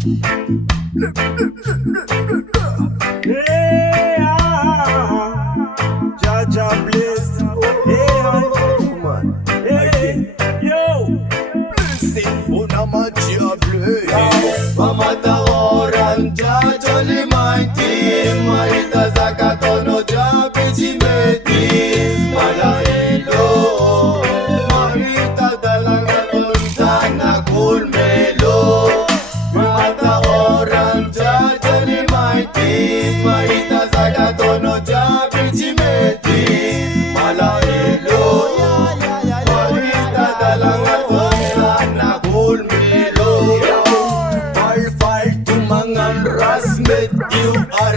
Hey, Jaja bless. Hey, yo, Blessing una magia bleu. Pamata oran Jaja li mighty. Marita zakatono jabe jimeti. Mala elo. Marita dalanga tontana kulmelo. Pamata oran Jaja li mighty. Marita zakatono jabe jimeti. Mala elo. Marita dalanga tontana kulmelo. Fal tumangan rasmet. You are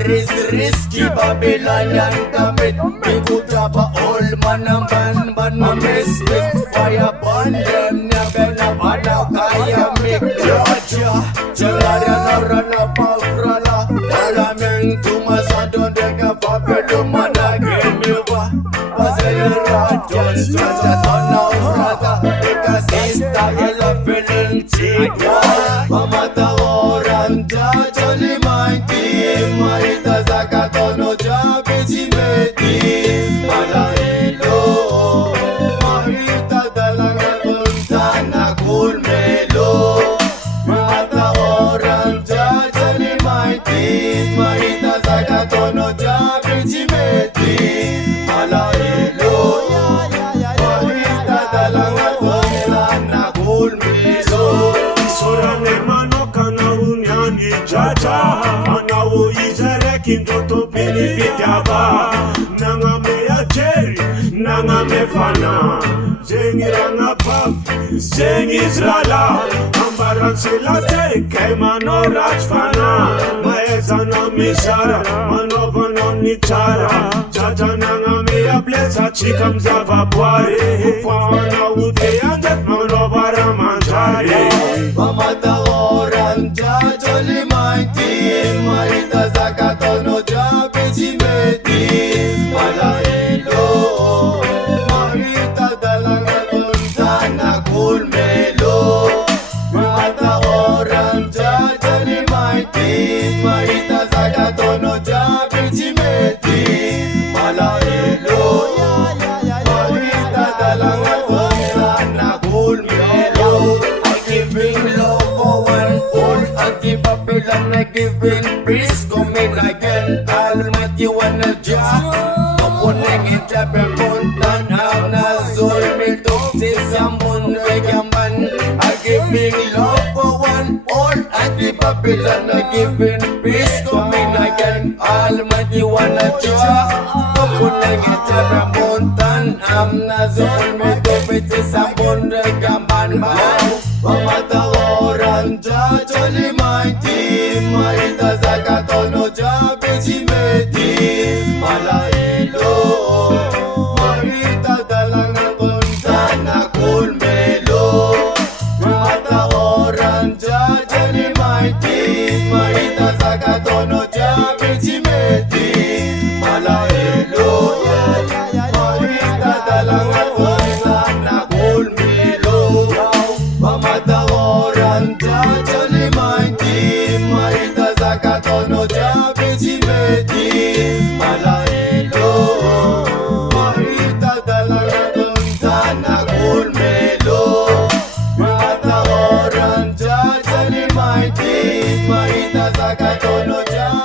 risky Babylonian damit. Ikuta pa all manaman man respect. Fire burn them never na pada kaya make Georgia. Jalaya narana pavrala. Dalameng tumasado deka papelo mana gemiwa. Pasayara Georgia tona urata. Eka sista yela feeling chica. Pamata oran Jaja li mighty. Marita zakatono jabe jimeti. Mala elo. Marita dalanga tontana kulmelo. Mata oran Jaja li mighty. Marita zakatono jabe jimeti. Mala elo. Marita dalanga tontana kulmelo. Soran hermano kana unyani Jaja. Manawo izareki ndoto pili vidyaba. Nanga me ajeri, nanga me fana. Zengi ranga paf, zengi zrala. Ambaran silate, kay mano rajfana. Maeza no misara, manova no nichara. Jaja nanga me a blessa, chikam zava pware. Upwana ute yandet, manova ramanjare. Pamata oran Jaja li mighty. Marita zakatono jabe jimeti. Mala elo. Marita dalanga tontana kulmelo. Pamata oran Jaja li mighty. Marita zakatono jabe jimeti. Mala elo. Marita dalanga tontana kulmelo. I giving love for one all anti-Babylon. I giving peace coming again. Almighty wanna job. Kapuneng itabe puntan na zol mito si samun regaman. I giving love for one all anti-Babylon. I giving peace coming again. Almighty wanna job. Kapuneng itabe puntan na zol mito si samun regaman. Pamata oran Jaja li mighty. Marita zakatono jabe jimeti. Mala elo. Marita dalanga tontana kulmelo. Pamata oran Jaja li mighty. Marita zakatono jabe jimeti. Mala elo. Marita dalanga tontana kulmelo. Pamata oran Jaja li mighty. Marita zakatono jabe jimeti. Mala elo. Marita dalanga tontana kulmelo. Pamata oran Jaja li mighty. Marita zakatono jabe